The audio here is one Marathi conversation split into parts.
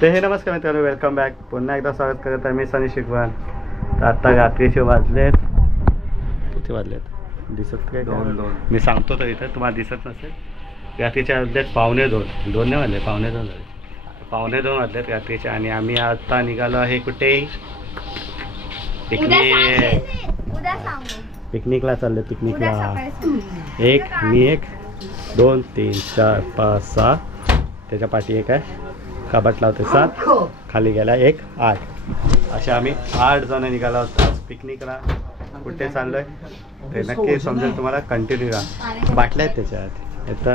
तर हे नमस्कार मित्रांनो वेलकम बॅक पुन्हा एकदा स्वागत करत आहे मी सनी शिकवण. तर आता रात्रीचे वाजलेत. किती वाजलेत? दिसत काय दोन, दोन. मी सांगतो तर इथं तुम्हाला दिसत नसेल. रात्रीचे वाजलेत पावणे दोन. दोन नाही वाजले पावणे दोन झाले. पावणे दोन वाजलेत रात्रीचे आणि आम्ही आता निघालो आहे कुठे? पिकनिक. पिकनिकला चाललो पिकनिकला. एक मी एक दोन तीन चार पाच सहा. त्याच्या पाठी एक आहे. कबाट लावते सात. खाली गेला एक आठ. असे आम्ही आठ जण निघालो आज पिकनिकला कुठे चाललोय? ते नक्की समजेल तुम्हाला. कंटिन्यू राहा. बाटल्या आहेत त्याच्यात. आता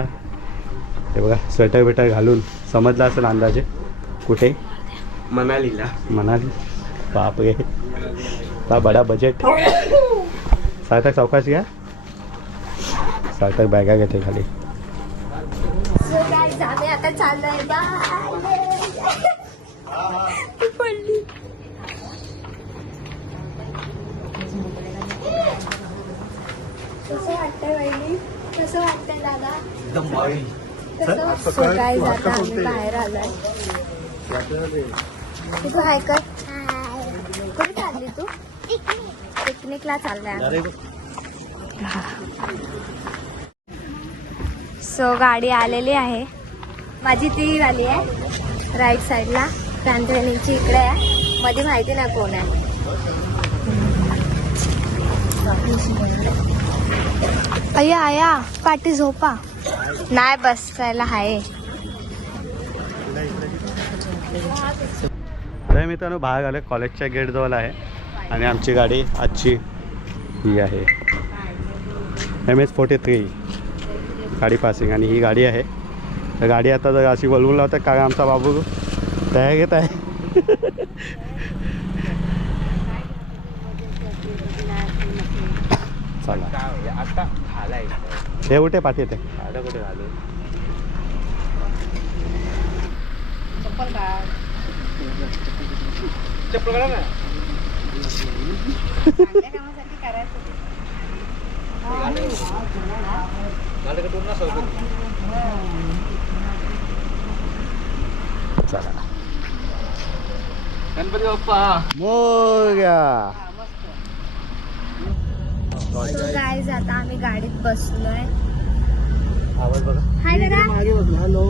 हे बघा स्वेटर बिटर घालून समजलं असेल अंदाजे. कुठे? मनालीला. म्हणाली बाप रे बा बडा बजेट सार्थक चौकाश घ्या सार्थक बॅगा घेते खाली. आता चाललोय. बाय पडली. कसं वाटतंय वहिनी? कसं वाटतंय दादा? कसं guys, आता आम्ही बाहेर आलोय. तू हाय कर कुठे चालली तू? पिकनिकला चाललाय सो गाडी आलेली आहे. माझी ती वाली आहे राईट साईडला कांतरणीची इकडे आहे. मध्ये माहिती नाही कोण आहे. अय्या आया पाठी झोपा. नाही बसायला आहे. तर मित्रांनो बाहेर आले कॉलेजच्या गेटजवळ आहे. आणि आमची गाडी आजची ही आहे. एम एस फोर्टी थ्री गाडी पासिंग आणि ही गाडी आहे. तर गाडी आता जर अशी वळवून लावतात कारण आमचा बाबू तयार घेत आहे चला आता आलाय हे उठे पाठी ते आता कुठे घालू चप्पल काढा चप्पल माझ्याकडे ना चला गणपती बाप्पा. मोर्या. आता आम्ही गाडीत बसलोय. आवाज बघा. हाय दादा. हॅलो.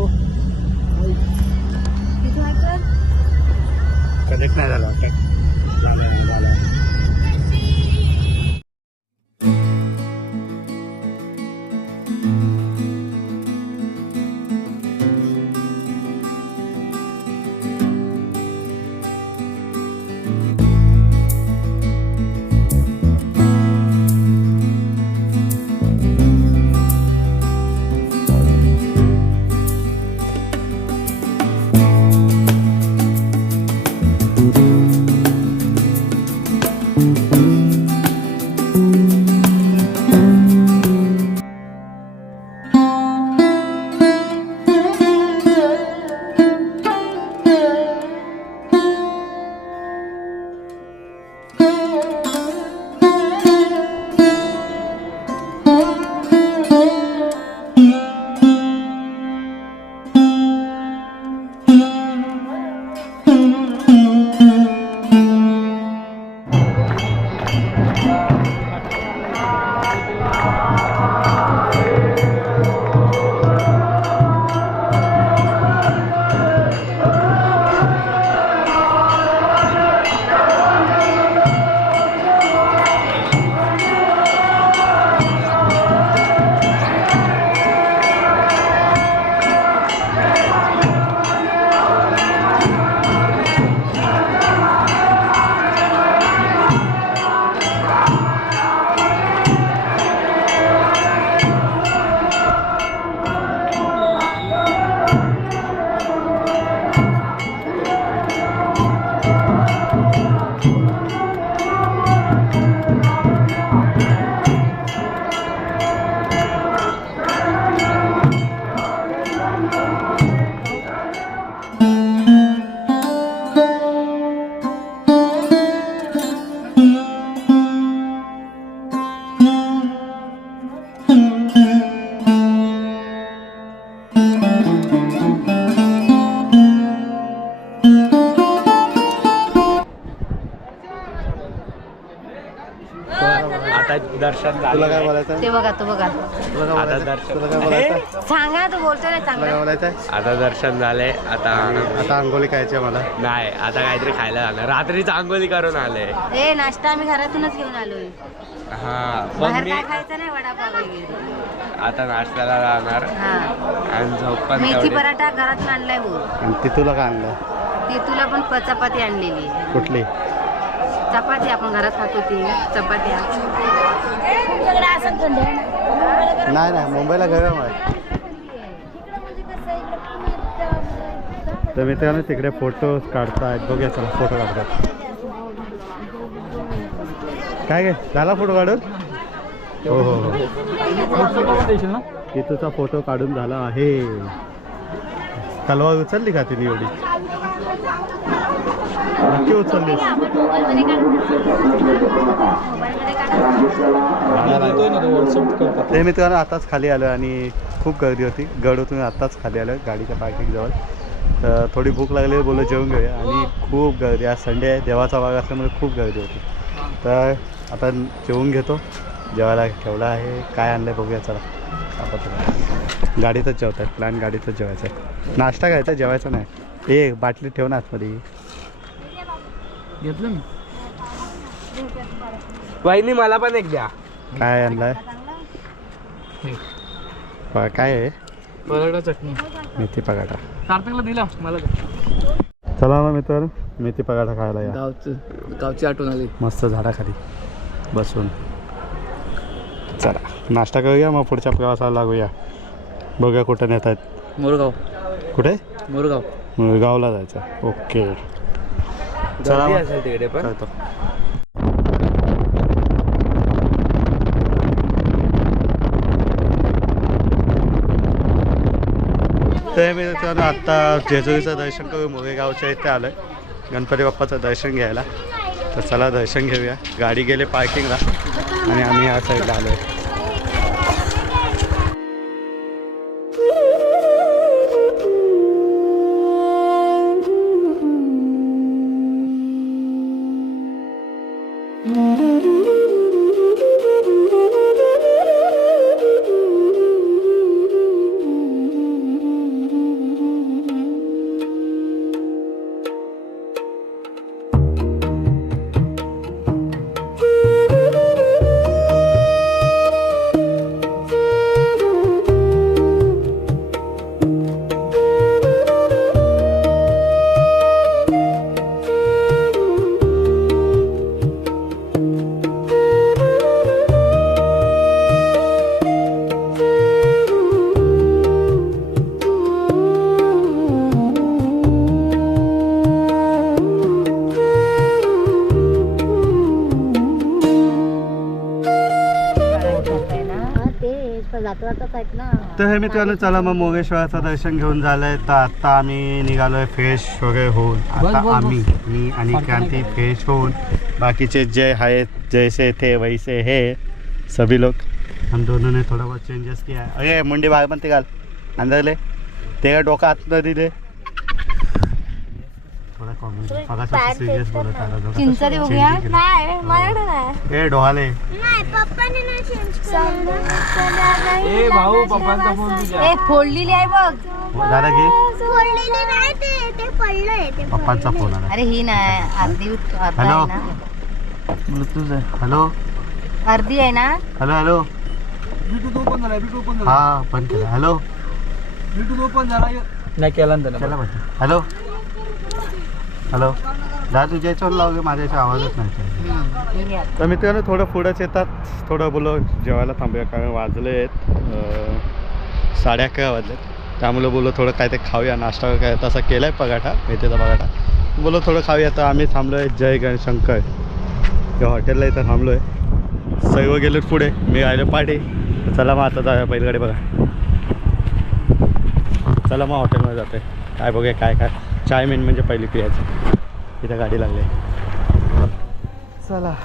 कनेक्ट नाही झाला तुला झालं काय बोलायचं ते बघा तो बघा. तुला काय आता बोलायचं दर्शन तुला काय बोलायचं सांगा तू बोलतोय ना तुला काय चांगलं बोलायचं आता दर्शन झाले आता आता आंघोळी खायची आहे मला. नाही आता काहीतरी खायला झालं रात्रीच आंघोळी करून आले. ए नाश्ता आम्ही घरातूनच घेऊन आलोय. हा मग बाहेर मी काय खायचं नाही वडापाव वगैरे. आता नाश्त्याला जाणार. हा. आणि झोप पण मेथी तेवढी. पराठा घरातून आणलाय भाऊ आणि ती तुला काय आणलं? ती तुला पण प- चपाती आणलेली. कुठली? चपाती आपण घरात खातो ती नाही नाही मुंबईला गरम आहे. तर मित्रांनो तिकडे फोटो काढतायत. बघूया चला फोटो काढतात. काय काय झाला फोटो काढून? हो हो हो. कितूचा फोटो काढून झाला आहे. तलवार उचलली का तिने एवढी? नक्की उचलली. ते मित्रांनो आताच खाली आलो आणि खूप गर्दी होती. गडूतून आत्ताच खाली आलो गाडीच्या पार्किंगजवळ तर थोडी भूक लागली बोललो जेवून घेऊया. आणि खूप गर्दी. आज संडे आहे देवाचा भाग असल्यामुळे खूप गर्दी होती. तर आता जेवून घेतो. जेवायला ठेवला आहे. काय आणलं बघूया चला. आपण गाडीतच जेवत आहे प्लॅन गाडीतच जेवायचं आहे. नाश्ता घ्यायचा जेवायचा नाही. ए बाटली ठेव ना आतमध्ये. घेतलं मी? वहिनी मला पण एक द्या. काय आणलाय? काय आहे? चटणी. मेथी पगाटा सार्थकला दिला मला चला ना मित्र मेथी पगाटा खायला या. गावचं गावची आठवण आली. मस्त झाडाखाली बसून. चला नाश्ता करूया मग पुढच्या प्रवासाला लागूया. बघूया कुठं नेत आहेत मोरगाव. कुठे? मोरगाव. गावला जायचं. ओके. चला मग. तिकडे पण. तर मी मित्रांनो आत्ता जेजुरीचं दर्शन करू मोरेगावच्या इथे आलं आहे गणपती बाप्पाचं दर्शन घ्यायला. तर चला दर्शन घेऊया. गाडी गेले पार्किंगला आणि आम्ही या साईडला आलो आहे तर हे मित्रांनो चला मग मोगेश्वराचं दर्शन घेऊन झालंय. तर आता आम्ही निघालोय फ्रेश वगैरे होऊन. आता आम्ही मी आणि क्रांती फ्रेश होऊन. बाकीचे जे आहेत जैसे थे वैसे हे सभी लोग हम दोनों ने थोड़ा बहुत चेंजेस किया. अरे मुंडी बाहेर पण ते घाल अंदर ले. ते डोकं आतमध्ये दे. थोडा कॉमेडी सिरियस बोलत आला दोघं. चिंच दे बघूया. Changing केलं. नाही माझ्याकडे नाही. ए डोहाले. ए भाऊ पप्पांचा फोन तुझ्या. फोडलेली आहे बघ. हो, दादा घे सोडलेले नाही ते ते पडलंय ते पप्पांचा फोन आला. अरे ही नाही अर्धी अर्धा हॅलो. आहे ना ब्लूटूथ आहे. हॅलो? अर्धी आहे ना? Hello hello? ब्लूटूथ ओपन झाला ब्लूटूथ ओपन हा बंद केला. हॅलो? ब्लूटूथ ओपन झाला नाही केला ना चला बघ हॅलो? हॅलो. दादा तुझ्या याच्यावर लावगे माझ्या याच्या आवाजच नाही ही. तर मित्रांनो थोडं पुढंच येतात. थोडं बोलो जेवायला थांबूया कारण वाजले आहेत साडे अकरा वाजलेत त्यामुळे बोलो थोडं काय ते खाऊया नाश्ता काय तसा केला आहे पगाठा मेथीचा पगाठा बोलो थोडं खाऊया. तर आम्ही थांबलो आहे जय गणशंकर. त्या हॉटेलला इथं थांबलो आहे सर्व गेलेत पुढे. मी राहिलो पाठी. चला मग आता जाऊया बैलगाडी बघा चला मग हॉटेलमध्ये जाते काय बघूया काय काय. चाय मेन म्हणजे पहिली पियाची इथं गाडी लागली. चला.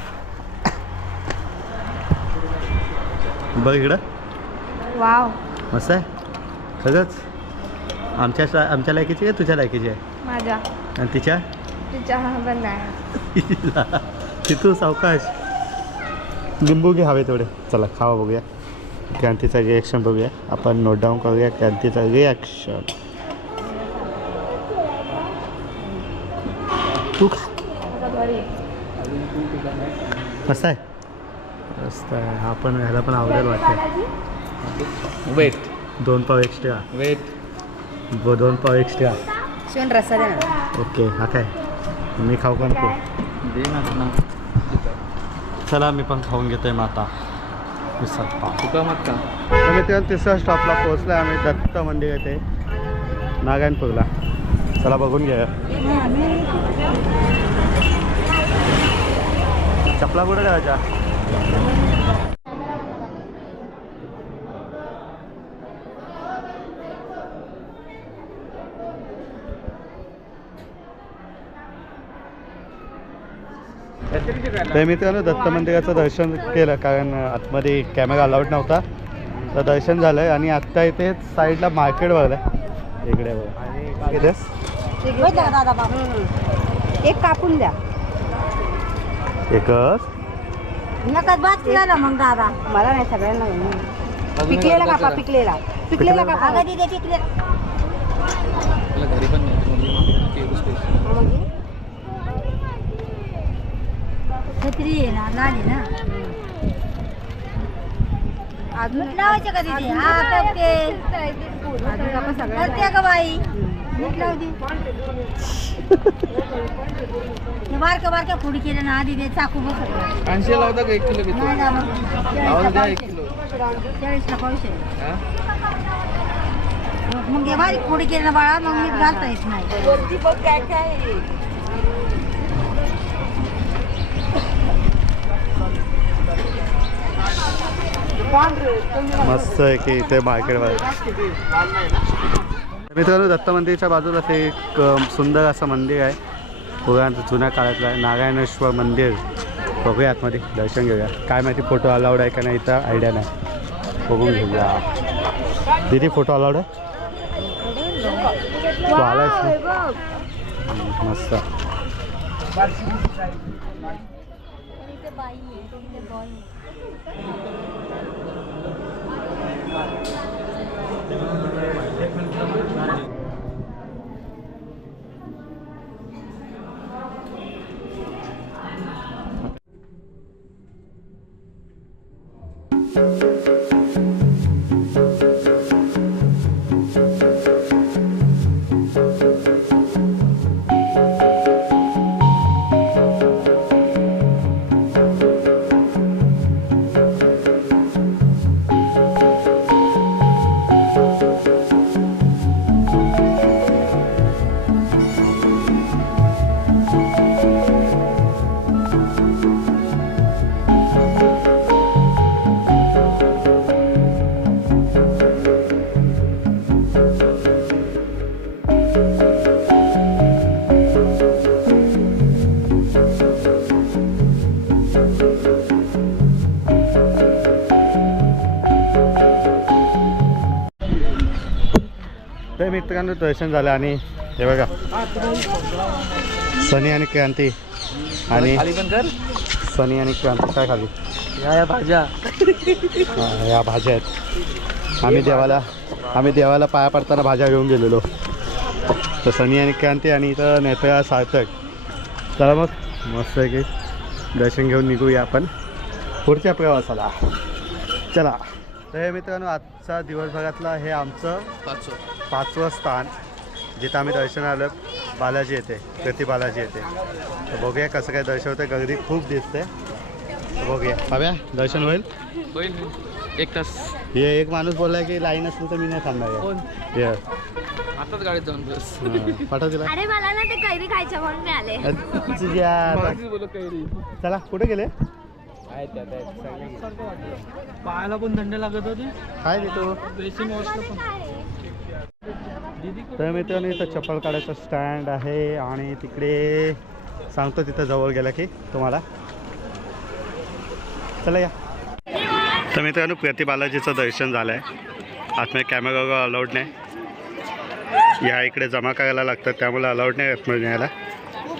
बघ इकडं. वाव. मस्त आहे. खरंच आमच्या सा- आमच्या लायकीची आहे तुझ्या लायकीची आहे? माझ्या. आणि तिच्या? तिथू सावकाश. लिंबू घे हवे तेवढे चला खावा बघूया. क्रांतीचा रिॲक्शन बघूया. आपण नोट डाऊन करूया. क्रांतीचा रिॲक्शन तू खा. मस्त आहे. मस्त आहे. हा पण ह्याला पण आवडेल वाटतं. वेट. दोन पाव एक्स्ट्रा वेट. दोन पाव एक्स्ट्रा शिवण रस्सा दे ना. ओके हा काय? मी खाऊ का नको? दे ना ना. चला मी पण खाऊन घेतोय माता तुका मत का? आम्ही तेव्हा तिसऱ्या स्टॉपला पोहोचलो आम्ही दत्त मंदिर येते नारायणपूरला चला बघून घ्या चपला कुठे ठेवायच्या तर मित्रांनो दत्त मंदिराचं दर्शन केलं कारण आतमध्ये कॅमेरा अलाउड नव्हता. तर दर्शन झालं आणि आत्ता इथे साईडला मार्केट भरलं इकडे बघ. दादा बाबा. एक कापून द्या. एकच. नका भात केला ना मग दादा. मला नाही सगळ्यांना पिकलेला कापा पिकलेला. पिकलेला कापा. अगं तिथे पिकले घरी पण नाही छत्री आहे ना नाली ना. अजून लावायचं का तिथे? हा करते करते का बाई. बारक्या बारक्या फोडी केल्या ना आधी ते चाकू बसत ऐंशी लावता का एक किलो घेतो नाही मग लावून द्या एक चाळीसला किलो. चाळीसला पाऊस आहे हा? मग हे बारीक फोडी केली ना बाळा मग मीठ घालता येत नाही. मस्त आहे की इथे मार्केटवर मित्रांनो दत्त मंदिरच्या बाजूला ते एक सुंदर असं मंदिर आहे. पुराण जुन्या काळातलं आहे. नारायणेश्वर मंदिर. बघूया आतमध्ये. दर्शन घेऊया. काय माहिती फोटो अलाउड आहे का नाही इथं आयडिया नाही. बघून घेऊया. दीदी फोटो अलाउड आहे? तू आलायस ना मित्रांनो दर्शन झालं आणि हे बघा. सनी आणि क्रांती आणि सनी आणि क्रांती काय खाली? या या भाज्या. हा, या भाज्या आहेत. आम्ही देवाला आम्ही देवाला पाया पडताना भाज्या घेऊन गेलेलो. तर सनी आणि क्रांती आणि इथं नेत्या सार्थक. चला मग. मस्त आहे की दर्शन घेऊन निघूया आपण. पुढच्या प्रवासाला. चला. तर हे मित्रांनो आजचा दिवसभरातला हे आमचं पाचशे पाचवं स्थान जिथं आम्ही दर्शन आलं बालाजी येते प्रति बालाजी येते तर बघूया कसं काय दर्शन होतं गर्दी खूप दिसते. बघूया. बाब्या दर्शन होईल? होईल एक तास. हे एक माणूस बोललाय की लाईन असली तर मी नाही थांबणार हे. आताच गाडीत जाऊन बस. पाठव तिला अरे मला ना ते कैरी खायच्या म्हणून मी आले तुझ्या मगाशीच बोललो कैरी. चला कुठे गेले? आहेत त्यात आहेत सगळे. पायाला पण दंड लागत होते. काय देतो बेसिंग वॉशला पण दीदी तर मित्रांनो इथं चप्पल काढायचं स्टँड आहे आणि तिकडे सांगतो तिथं जवळ गेला की तुम्हाला. चला या. तर मित्रांनो प्रति बालाजीचं दर्शन झालं आहे आतमध्ये कॅमेरा अलाउड नाही. या इकडे जमा करायला लागतात त्यामुळे अलाउड नाही आतमध्ये न्यायला.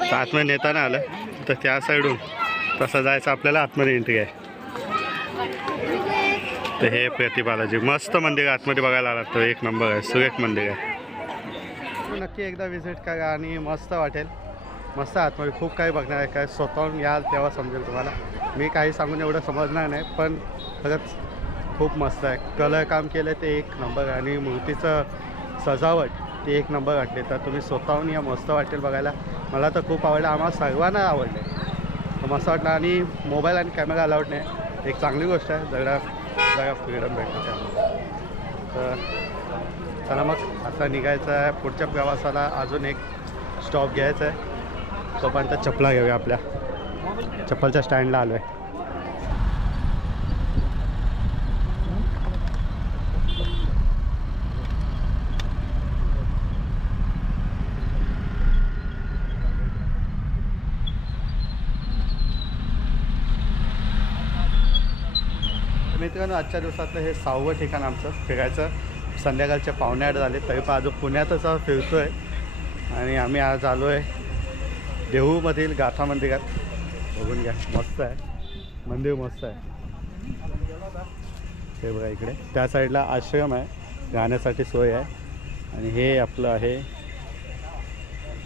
तर आतमध्ये नेताना आलं. तर त्या साईडून तसं जायचं आपल्याला आतमध्ये एंट्री आहे. तर हे प्रतिबालाजी मस्त मंदिर आहे आतमध्ये बघायला आलात तर एक नंबर आहे सुरेख मंदिर आहे. नक्की एकदा व्हिजिट करा आणि मस्त वाटेल. मस्त आतमध्ये खूप काही बघणार आहे काय स्वतःहून याल तेव्हा समजेल तुम्हाला. मी काही सांगून एवढं समजणार नाही पण खरंच खूप मस्त आहे. कलर काम केलं ते एक नंबर आणि मूर्तीचं सजावट ते एक नंबर वाटते तर तुम्ही स्वतःहून या मस्त वाटेल बघायला. मला तर खूप आवडलं आम्हाला सर्वांना आवडले. मस्त वाटलं आणि मोबाईल आणि कॅमेरा अलाउड नाही. एक चांगली गोष्ट आहे. जरा जरा फ्रीडम भेटतो त्यामुळे. तर चला मग आता निघायचं आहे. पुढच्या प्रवासाला अजून एक स्टॉप घ्यायचा आहे. तोपर्यंत चपला घेऊया आपल्या. चप्पलच्या स्टँडला आलो आहे मित्रांनो आजच्या दिवसातलं हे सहावं ठिकाण आमचं फिरायचं. संध्याकाळचे पावणे आठ झाले. तरी पण अजून पुण्यातच फिरतो आहे आणि आम्ही आज आलो आहे देहूमधील गाथा मंदिरात. बघून घ्या. मस्त आहे. मंदिर मस्त आहे. हे बघा इकडे. त्या साईडला आश्रम आहे. राहण्यासाठी सोय आहे. आणि हे आपलं आहे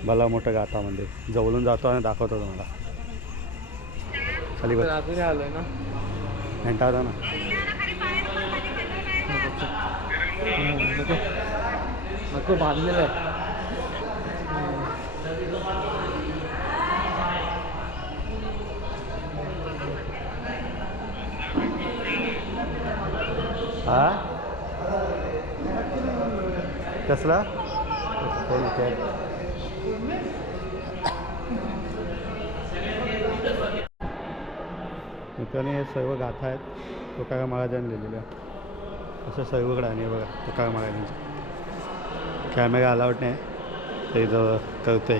भला मोठं गाथा मंदिर. जवळून जातो आणि दाखवतो तुम्हाला. खाली बघ ना? घंटा होता ना? नको नको बांधलेलं आहे हा कसला कोण इथे? मित्रांनो हे सर्व गाथा आहेत तुकाराम महाराजांनी लिहिलेल्या असं सर्वकडं आहे बघा तुकाराम महाराजांचं कॅमेरा अलाउड नाही. ते जवळ करतोय.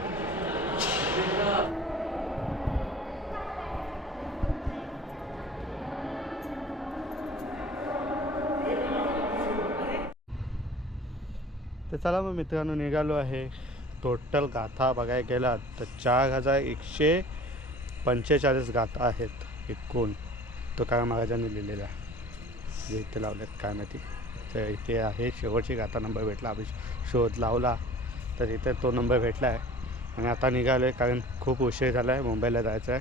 तर चला मग मित्रांनो निघालो आहे. टोटल गाथा बघायला गेलात तर चार हजार एकशे पंचेचाळीस गाथा आहेत एकूण. तुकाराम महाराजांनी लिहिलेल्या जे इथे लावल्यात काय माहिती. तर इथे आहे शेवटची गाथा नंबर भेटला आम्ही शोध लावला. तर इथे तो नंबर भेटला आहे आणि आता निघालो आहे कारण खूप उशीर झाला आहे मुंबईला जायचं आहे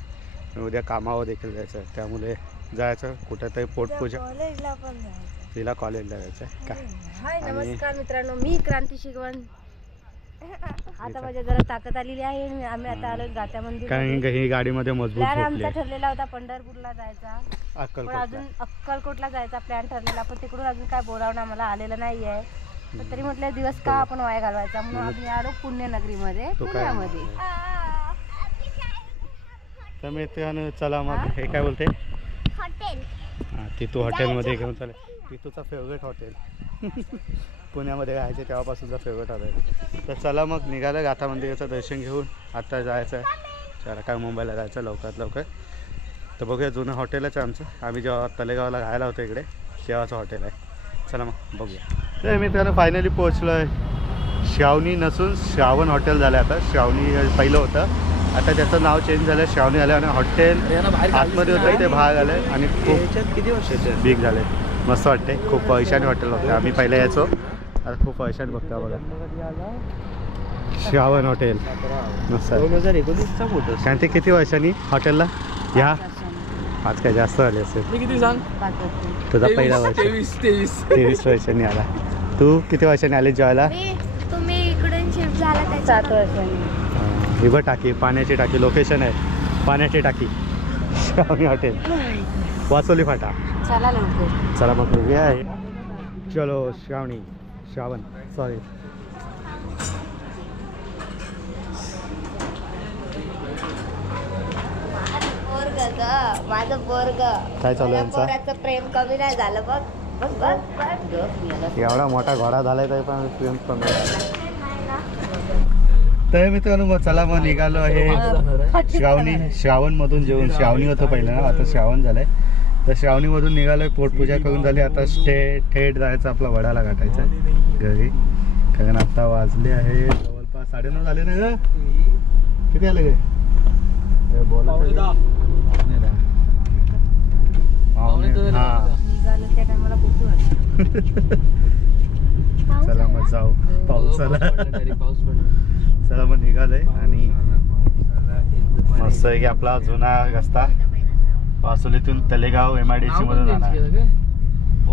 आणि उद्या कामावर देखील जायचं आहे त्यामुळे जायचं कुठेतरी पोटपूजा कॉलेजला पण जायचं तिला कॉलेजला जायचं आहे काय? नमस्कार मित्रांनो मी क्रांती शिगवण. आता माझ्या जरा ताकद आलेली आहे. आम्ही आता आलो गात्या मंदिर कारण ही गाडीमध्ये मजबूत प्लॅन झोपली. आमचा ठरलेला होता पंढरपूरला जायचा. पण अजून अक्कलकोटला जायचा प्लॅन ठरलेला. पण तिकडून अजून काय बोलावणं आम्हाला आलेलं नाही आहे पण तरी म्हटलं दिवस का आपण वाया घालवायचा? म्हणून आम्ही आलो पुण्यनगरीमध्ये. तो काय? पुण्यामध्ये. तर मित्रांनो चला मग. हे काय बोलते? हॉटेल. हां तिथू हॉटेलमध्ये घेऊन चालेल. तिथूचा फेवरेट हॉटेल. पुण्यामध्ये राहायचे तेव्हापासूनचा फेवरेट हॉटेल तर चला मग निघालं गाथा मंदिराचं दर्शन घेऊन. आता जायचं आहे. चला काय मुंबईला जायचं लवकरात लवकर. तर बघूया जुनं हॉटेलच आहे आमचं. आम्ही जेव्हा तलेगावला राहायला होतो इकडे तेव्हाचं हॉटेल आहे. चला मग बघूया. तर मित्रांनो फायनली पोहोचलो आहे श्रावणी नसून श्रावण हॉटेल झालं आता. श्रावणी पहिलं होतं. आता त्याचं नाव चेंज झालं श्रावणी आलं आणि हॉटेल आतमध्ये होतं ते बाहेर आलं आणि खूप किती वर्षाचे बिग झाले मस्त वाटते खूप पैशाने हॉटेल बघतो आम्ही पहिले यायचो. आता खूप पैशाने बघतो बघा श्रावण हॉटेल. मस्त आहे. दोन हजार एकोणीसचा फोटो कारण ते किती वर्षांनी हॉटेलला? ह्या आज काय जास्त झाले असेल. मी किती सांग? तुझा पहिला वर्ष. तेवीस तेवीस. तेवीस वर्षांनी आला. तू किती वर्षांनी आली जेवायला? मी तुम्ही इकडून शिफ्ट झाला सात त्याच्या वर्षांनी हिबा टाकी पाण्याची टाकी लोकेशन आहे. पाण्याची टाकी. श्रावणी हॉटेल. वासोली फाटा. चला लवकर. चला मग आहे. चलो श्रावणी. श्रावण सॉरी माझं काय चालू यांचं? प्रेम कमी नाही झालं. बघ एवढा मोठा घोडा झालाय तरी पण प्रेम कमी तर मित्रांनो मग चला मग निघालो आहे श्रावणी श्रावण मधून जेवण श्रावणी होतं पहिलं. ना आता श्रावण झालंय. तर श्रावणीमधून निघालोय पोटपूजा करून झाली. आता स्टे थेट जायचं आपला वडाला गाठायचा घरी. कारण आता वाजले आहे जवळपास साडेनऊ झाले ना ग? किती आले गे? बोला हा. चला मग जाऊ. पाऊस आला. पाऊस पडला. चला मग निघालोय आणि आणि मस्त आहे की आपला जुना रस्ता. वासुलीतून Talegaon M I D C मधून जाणार.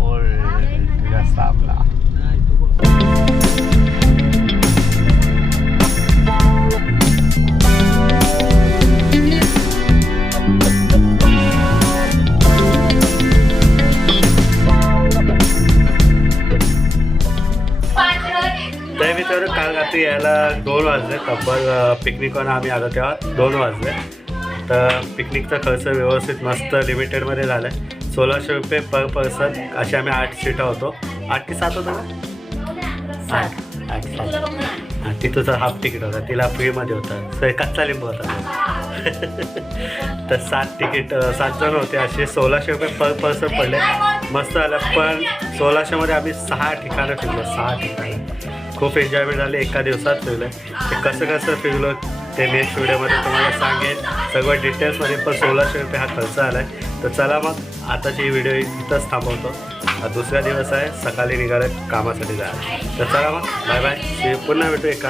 ओल्ड रस्ता आपला काल रात्री यायला दोन वाजले. तब्बल पिकनिकवर आम्ही आलो तेव्हा दोन वाजले. तर पिकनिकचा खर्च व्यवस्थित मस्त लिमिटेडमध्ये झाला आहे सोळाशे रुपये पर पर्सन असे आम्ही आठ सीटा होतो. आठ की सात होतं का? आठ. आठ सात. हां हाफ तिकीट होता. तिला फ्रीमध्ये होता. so कच्चा लिंबू होता. तर सात तिकीट सात जण होते. असे सोळाशे रुपये पर पर्सन पडले. मस्त आलं पण सोळाशेमध्ये आम्ही सहा ठिकाणं फिरलो. सहा ठिकाणं. खूप एन्जॉयमेंट झाली. एका दिवसात फिरलं. ते कसं कसं फिरलो ते नेक्स्ट व्हिडिओमध्ये तुम्हाला सांगेन. सगळं डिटेल्समध्ये पण सोळाशे रुपये हा खर्च आला आहे तर चला मग आताची व्हिडिओ इथंच थांबवतो. हा दुसरा दिवस आहे सकाळी निघालं कामासाठी जायला तर चला मग बाय बाय पुन्हा भेटू एका